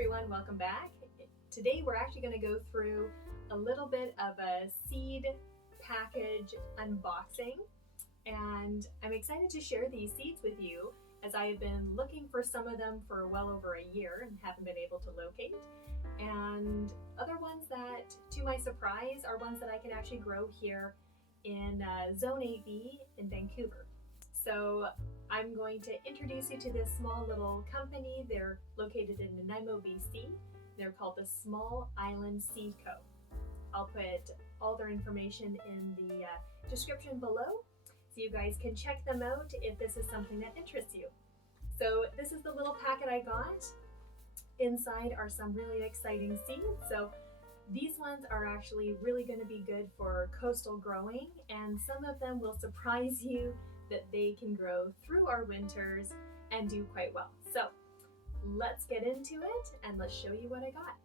everyone, welcome back. Today we're actually going to go through a little bit of a seed package unboxing, and I'm excited to share these seeds with you as I have been looking for some of them for well over a year and haven't been able to locate, and other ones that, to my surprise, are ones that I can actually grow here in Zone 8B in Vancouver. So I'm going to introduce you to this small little company. They're located in Nanaimo, BC. They're called the Small Island Seed Co. I'll put all their information in the description below so you guys can check them out if this is something that interests you. So this is the little packet I got. Inside are some really exciting seeds. So these ones are actually really going to be good for coastal growing, and some of them will surprise you that they can grow through our winters and do quite well. So let's get into it and let's show you what I got.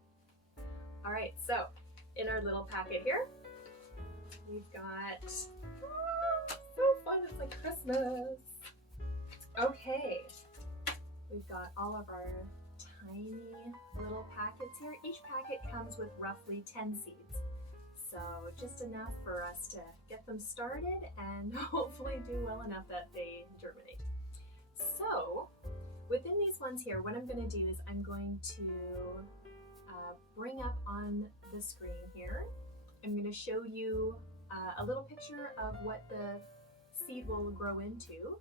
All right, so in our little packet here, we've got, so fun, it's like Christmas. Okay, we've got all of our tiny little packets here. Each packet comes with roughly 10 seeds. So just enough for us to get them started and hopefully do well enough that they germinate. So within these ones here, what I'm going to do is I'm going to bring up on the screen here, I'm going to show you a little picture of what the seed will grow into,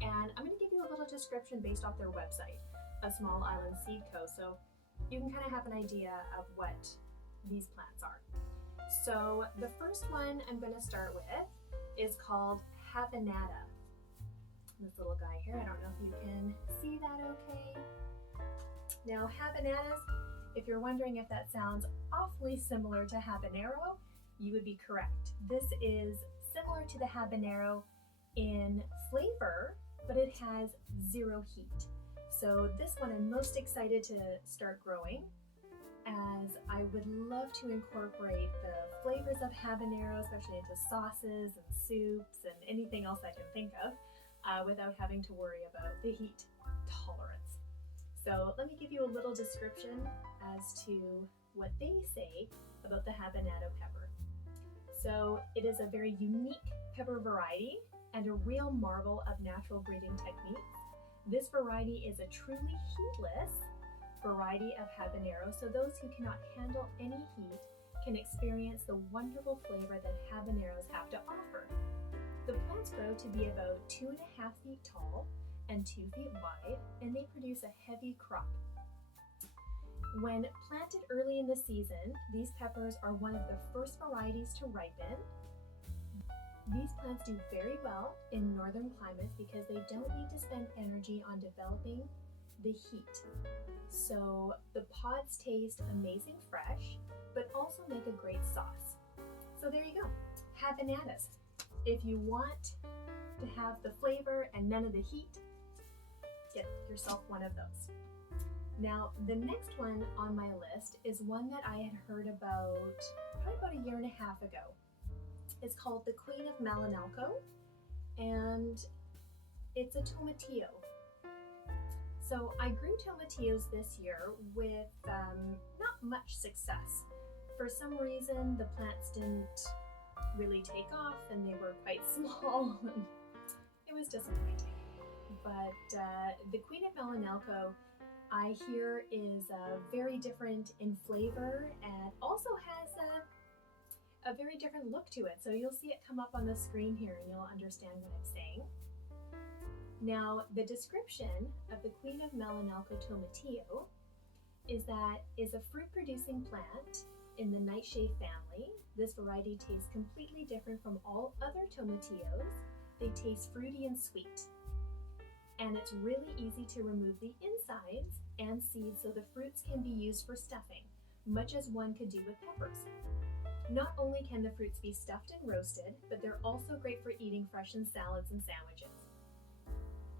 and I'm going to give you a little description based off their website, a Small Island Seed Co. So you can kind of have an idea of what these plants are. So the first one I'm going to start with is called Habanada. This little guy here, I don't know if you can see that okay. Now habanadas, if you're wondering if that sounds awfully similar to habanero, you would be correct. This is similar to the habanero in flavor, but it has zero heat. So this one I'm most excited to start growing, as I would love to incorporate the flavors of habanero, especially into sauces and soups and anything else I can think of, without having to worry about the heat tolerance. So let me give you a little description as to what they say about the habanado pepper. So it is a very unique pepper variety and a real marvel of natural breeding techniques. This variety is a truly heatless variety of habanero, so those who cannot handle any heat can experience the wonderful flavor that habaneros have to offer. The plants grow to be about 2.5 feet tall and 2 feet wide, and they produce a heavy crop. When planted early in the season, these peppers are one of the first varieties to ripen. These plants do very well in northern climates because they don't need to spend energy on developing the heat. So the pods taste amazing fresh, but also make a great sauce. So there you go, habanadas. If you want to have the flavor and none of the heat, get yourself one of those. Now, the next one on my list is one that I had heard about probably about 1.5 years ago. It's called the Queen of Malinalco, and it's a tomatillo. So I grew tomatillos this year with not much success. For some reason, the plants didn't really take off and they were quite small. It was disappointing. But the Queen of Malinalco, I hear, is very different in flavor and also has a very different look to it. So you'll see it come up on the screen here and you'll understand what I'm saying. Now, the description of the Queen of Malinalco tomatillo is that it's a fruit-producing plant in the nightshade family. This variety tastes completely different from all other tomatillos. They taste fruity and sweet. And it's really easy to remove the insides and seeds so the fruits can be used for stuffing, much as one could do with peppers. Not only can the fruits be stuffed and roasted, but they're also great for eating fresh in salads and sandwiches.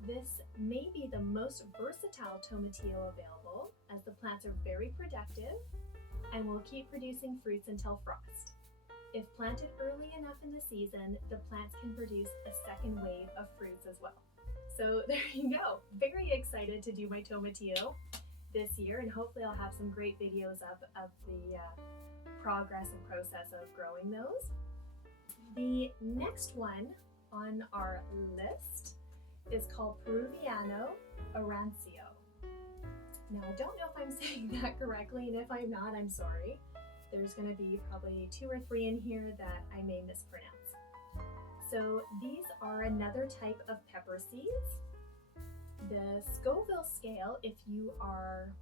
This may be the most versatile tomatillo available, as the plants are very productive and will keep producing fruits until frost. If planted early enough in the season, the plants can produce a second wave of fruits as well. So there you go. Very excited to do my tomatillo. this year, and hopefully I'll have some great videos up of the progress and process of growing those. The next one on our list is called Peruviano Arancio. Now, I don't know if I'm saying that correctly, and if I'm not, I'm sorry. There's going to be probably 2 or 3 in here that I may mispronounce. So these are another type of pepper seeds. The Scoville scale, if you are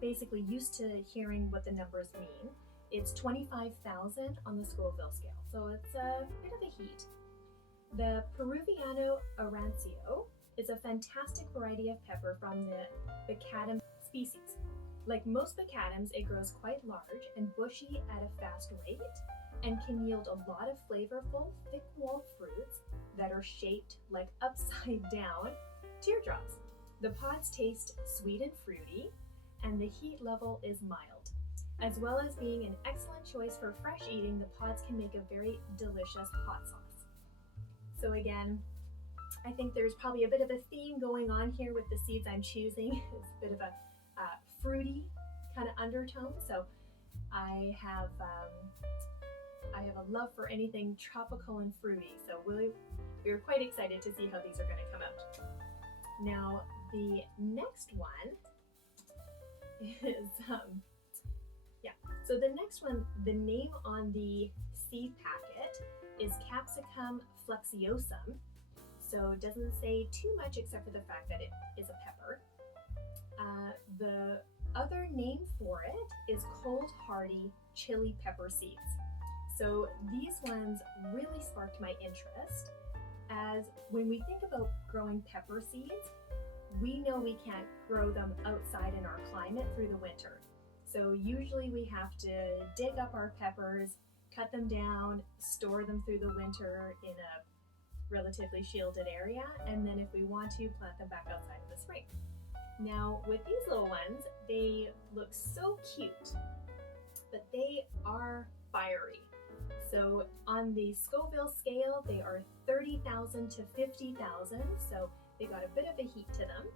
basically used to hearing what the numbers mean, it's 25,000 on the Scoville scale, so it's a bit of a heat. The Peruviano Arancio is a fantastic variety of pepper from the Baccatum species. Like most Baccatums, it grows quite large and bushy at a fast rate and can yield a lot of flavorful, thick-walled fruits that are shaped like upside down teardrops. The pods taste sweet and fruity, and the heat level is mild. As well as being an excellent choice for fresh eating, the pods can make a very delicious hot sauce. So again, I think there's probably a bit of a theme going on here with the seeds I'm choosing. It's a bit of a fruity kind of undertone. So I have a love for anything tropical and fruity. So we're quite excited to see how these are going to come out. Now the next one is so the next one, the name on the seed packet is Capsicum flexuosum. So it doesn't say too much except for the fact that it is a pepper. The other name for it is cold hardy chili pepper seeds. So these ones really sparked my interest, as when we think about growing pepper seeds, we know we can't grow them outside in our climate through the winter. So usually we have to dig up our peppers, cut them down, store them through the winter in a relatively shielded area, and then if we want to, plant them back outside in the spring. Now with these little ones, they look so cute, but they are fiery. So on the Scoville scale, they are 30,000 to 50,000, so they got a bit of a heat to them.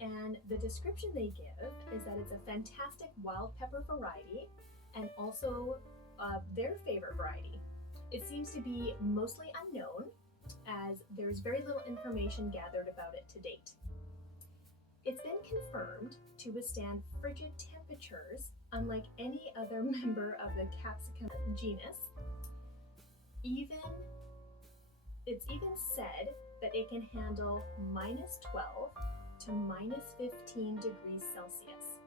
And the description they give is that it's a fantastic wild pepper variety and also their favorite variety. It seems to be mostly unknown, as there's very little information gathered about it to date. It's been confirmed to withstand frigid temperatures unlike any other member of the Capsicum genus. It's even said that it can handle -12 to -15 degrees Celsius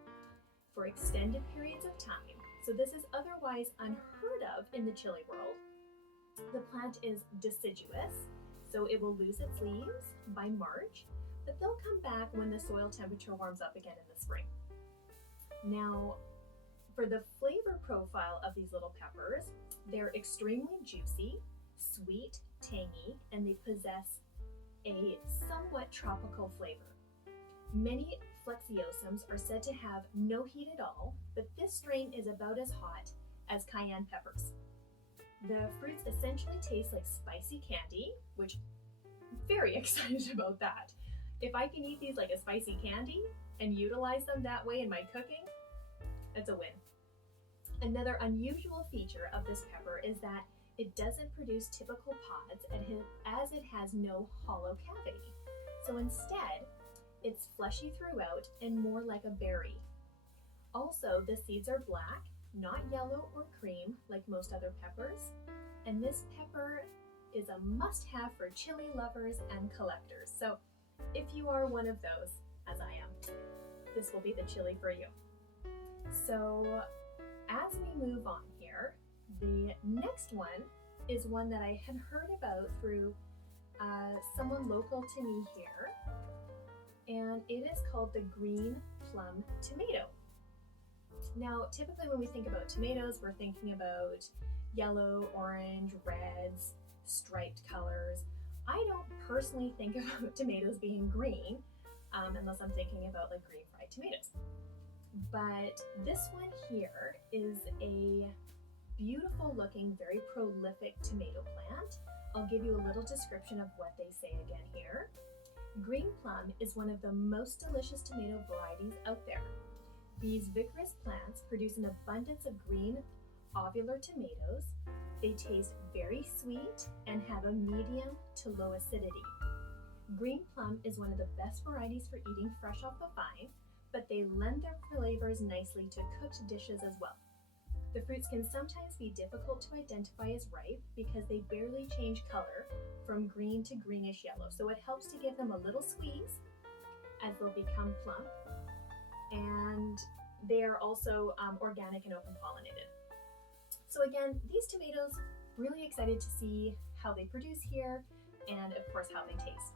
for extended periods of time. So this is otherwise unheard of in the chili world. The plant is deciduous, so it will lose its leaves by March, but they'll come back when the soil temperature warms up again in the spring. Now, for the flavor profile of these little peppers, they're extremely juicy, sweet, tangy, and they possess a somewhat tropical flavor. Many flexuosums are said to have no heat at all, but this strain is about as hot as cayenne peppers. The fruits essentially taste like spicy candy, which I'm very excited about that. If I can eat these like a spicy candy and utilize them that way in my cooking, it's a win. Another unusual feature of this pepper is that it doesn't produce typical pods as it has no hollow cavity. So instead, it's fleshy throughout and more like a berry. Also, the seeds are black, not yellow or cream like most other peppers, and this pepper is a must-have for chili lovers and collectors. So if you are one of those, as I am, this will be the chili for you. So as we move on here, the next one is one that I had heard about through someone local to me here, and it is called the green plum tomato. Now, typically when we think about tomatoes, we're thinking about yellow, orange, reds, striped colors. I don't personally think about tomatoes being green, unless I'm thinking about like green fried tomatoes. But this one here is a beautiful looking, very prolific tomato plant. I'll give you a little description of what they say again here. Green plum is one of the most delicious tomato varieties out there. These vigorous plants produce an abundance of green, ovular tomatoes. They taste very sweet and have a medium to low acidity. Green plum is one of the best varieties for eating fresh off the vine, but they lend their flavors nicely to cooked dishes as well. The fruits can sometimes be difficult to identify as ripe because they barely change color from green to greenish yellow, so it helps to give them a little squeeze as they'll become plump. And they are also organic and open pollinated. So again, these tomatoes, really excited to see how they produce here and of course how they taste.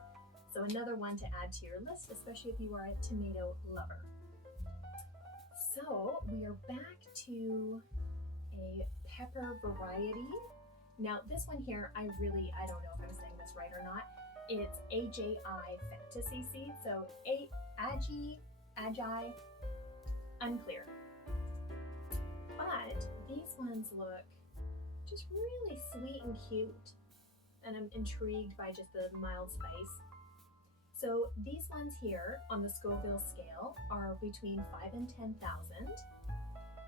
So another one to add to your list, especially if you are a tomato lover. So we are back to a pepper variety. Now this one here, I don't know if I'm saying this right or not. It's Aji Fantasy seed, so Aji, unclear. But these ones look just really sweet and cute, and I'm intrigued by just the mild spice. So these ones here on the Scoville scale are between 5 and 10,000.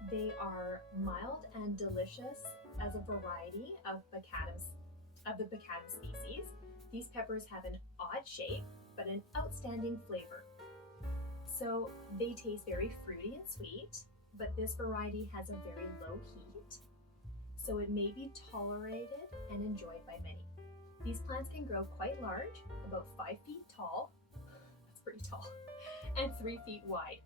They are mild and delicious as a variety of the Baccatum species. These peppers have an odd shape, but an outstanding flavor. So they taste very fruity and sweet, but this variety has a very low heat, so it may be tolerated and enjoyed by many. These plants can grow quite large, about 5 feet tall, that's pretty tall, and 3 feet wide,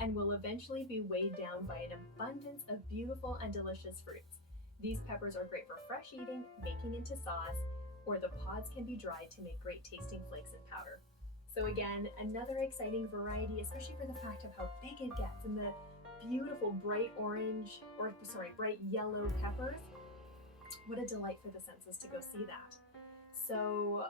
and will eventually be weighed down by an abundance of beautiful and delicious fruits. These peppers are great for fresh eating, making into sauce, or the pods can be dried to make great tasting flakes and powder. So again, another exciting variety, especially for the fact of how big it gets and the beautiful bright yellow peppers. What a delight for the senses to go see that. So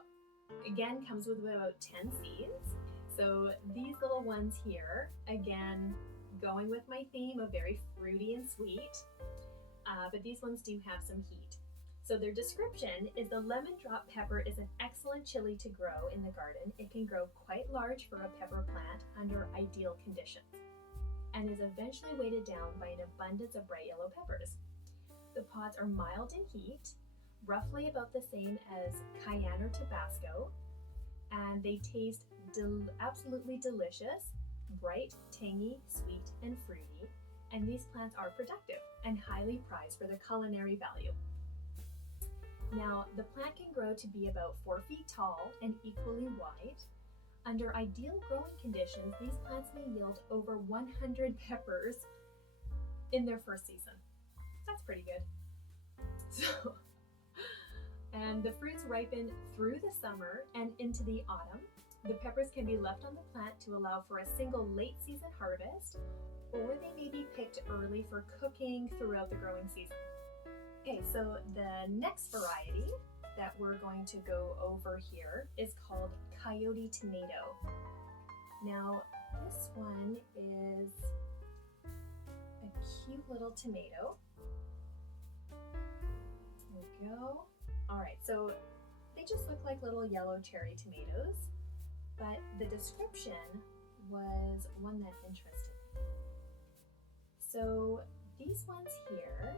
again, comes with about 10 seeds. So these little ones here, again, going with my theme of very fruity and sweet, but these ones do have some heat. So their description is the lemon drop pepper is an excellent chili to grow in the garden. It can grow quite large for a pepper plant under ideal conditions, and is eventually weighted down by an abundance of bright yellow peppers. The pods are mild in heat, roughly about the same as cayenne or Tabasco, and they taste absolutely delicious, bright, tangy, sweet, and fruity, and these plants are productive and highly prized for their culinary value. Now, the plant can grow to be about 4 feet tall and equally wide. Under ideal growing conditions, these plants may yield over 100 peppers in their first season. That's pretty good. And the fruits ripen through the summer and into the autumn. The peppers can be left on the plant to allow for a single late season harvest, or they may be picked early for cooking throughout the growing season. Okay, so the next variety that we're going to go over here is called Coyote tomato. Now, this one is a cute little tomato. There we go. All right, so they just look like little yellow cherry tomatoes, but the description was one that interested me. So these ones here,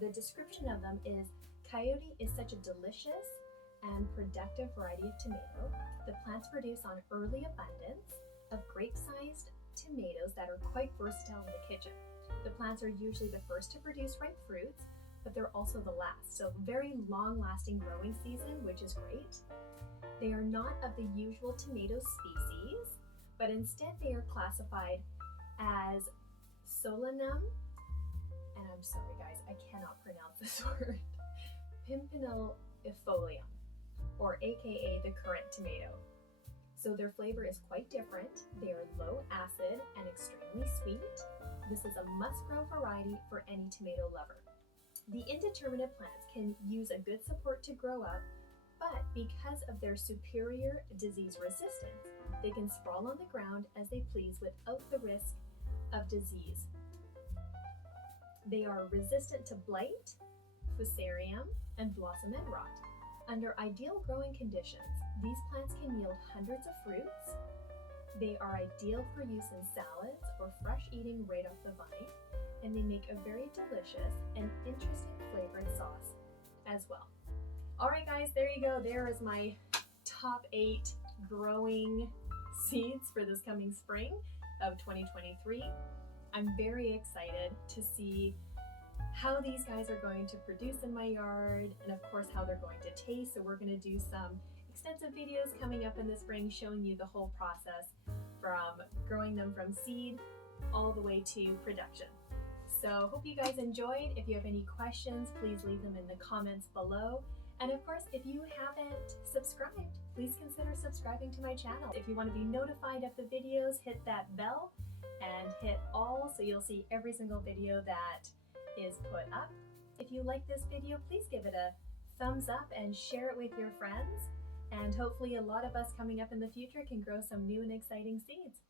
the description of them is, Coyote is such a delicious and productive variety of tomato. The plants produce on early abundance of grape-sized tomatoes that are quite versatile in the kitchen. The plants are usually the first to produce ripe fruits, but they're also the last, so very long-lasting growing season, which is great. They are not of the usual tomato species, but instead they are classified as Solanum, and I'm sorry guys, I cannot pronounce this word, Pimpinellifolium, or aka the currant tomato. So their flavor is quite different. They are low acid and extremely sweet. This is a must-grow variety for any tomato lover. The indeterminate plants can use a good support to grow up, but because of their superior disease resistance, they can sprawl on the ground as they please without the risk of disease. They are resistant to blight, fusarium, and blossom end rot. Under ideal growing conditions, these plants can yield hundreds of fruits. They are ideal for use in salads or fresh eating right off the vine, and they make a very delicious and interesting flavored sauce as well. Alright guys, there you go. There is my top 8 growing seeds for this coming spring of 2023. I'm very excited to see how these guys are going to produce in my yard, and of course how they're going to taste. So we're going to do some extensive videos coming up in the spring showing you the whole process from growing them from seed all the way to production. So hope you guys enjoyed. If you have any questions, please leave them in the comments below. And of course, if you haven't subscribed, please consider subscribing to my channel. If you want to be notified of the videos, hit that bell and hit all so you'll see every single video that is put up. If you like this video, please give it a thumbs up and share it with your friends. And hopefully a lot of us coming up in the future can grow some new and exciting seeds.